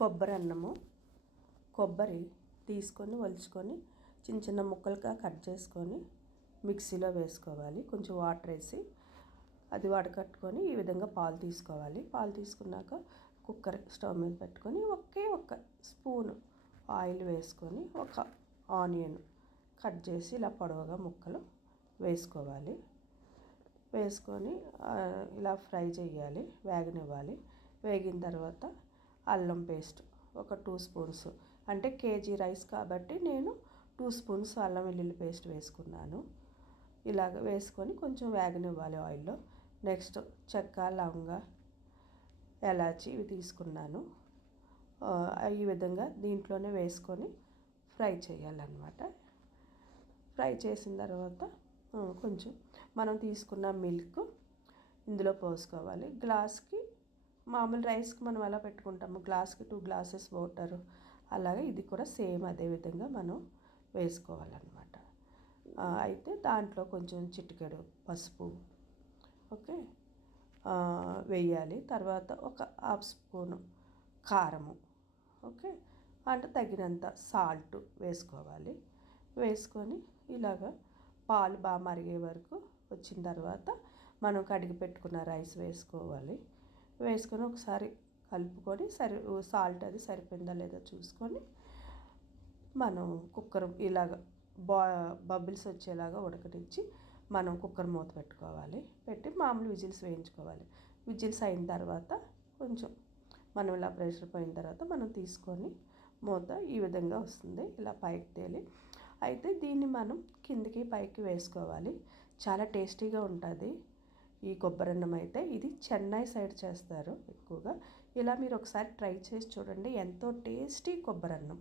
కొబ్బరి అన్నము. కొబ్బరి తీసుకొని ఒలుచుకొని చిన్న చిన్న ముక్కలుగా కట్ చేసుకొని మిక్సీలో వేసుకోవాలి. కొంచెం వాటర్ వేసి అది వడకట్టుకొని ఈ విధంగా పాలు తీసుకోవాలి. పాలు తీసుకున్నాక కుక్కర్ స్టవ్ మీద పెట్టుకొని ఒక్క స్పూను ఆయిల్ వేసుకొని ఒక ఆనియన్ కట్ చేసి ఇలా పొడవుగా ముక్కలు వేసుకోవాలి. వేసుకొని ఇలా ఫ్రై చేయాలి, వేగనివ్వాలి. వేగిన తర్వాత అల్లం పేస్ట్ ఒక 2 స్పూన్స్, అంటే కేజీ రైస్ కాబట్టి నేను 2 స్పూన్స్ అల్లం వెల్లుల్లి పేస్ట్ వేసుకున్నాను. ఇలాగ వేసుకొని కొంచెం వేగనివ్వాలి ఆయిల్లో. నెక్స్ట్ చెక్క, లవంగ, ఎలాచి ఇవి తీసుకున్నాను. ఈ విధంగా దీంట్లోనే వేసుకొని ఫ్రై చేయాలన్నమాట. ఫ్రై చేసిన తర్వాత కొంచెం మనం తీసుకున్న మిల్క్ ఇందులో పోసుకోవాలి. గ్లాస్కి మామూలు రైస్కి మనం ఎలా పెట్టుకుంటాము, గ్లాస్కి 2 గ్లాసెస్ వాటర్, అలాగే ఇది కూడా సేమ్ అదే విధంగా మనం వేసుకోవాలన్నమాట. అయితే దాంట్లో కొంచెం చిటికెడు పసుపు ఓకే వేయాలి. తర్వాత ఒక హాఫ్ స్పూను కారము ఓకే, అంటే తగినంత సాల్ట్ వేసుకోవాలి. వేసుకొని ఇలాగా పాలు బాగా మరిగే వరకు వచ్చిన తర్వాత మనం కడిగి పెట్టుకున్న రైస్ వేసుకోవాలి. వేసుకొని ఒకసారి కలుపుకొని సాల్ట్ అది సరిపోయిందా లేదా చూసుకొని మనం కుక్కర్ ఇలాగ బబుల్స్ వచ్చేలాగా ఉడకనిచ్చి మనం కుక్కర్ మూత పెట్టుకోవాలి. పెట్టి మామూలు విజిల్స్ వేయించుకోవాలి. విజిల్స్ అయిన తర్వాత కొంచెం మనం ఇలా ప్రెషర్ పోయిన తర్వాత మనం తీసుకొని మూత ఈ విధంగా వస్తుంది, ఇలా పైకి తేలి. అయితే దీన్ని మనం కిందికి పైకి వేసుకోవాలి. చాలా టేస్టీగా ఉంటుంది ఈ కొబ్బరన్నం. అయితే ఇది చెన్నై సైడ్ చేస్తారు ఎక్కువగా. ఇలా మీరు ఒకసారి ట్రై చేసి చూడండి, ఎంతో టేస్టీ కొబ్బరన్నం.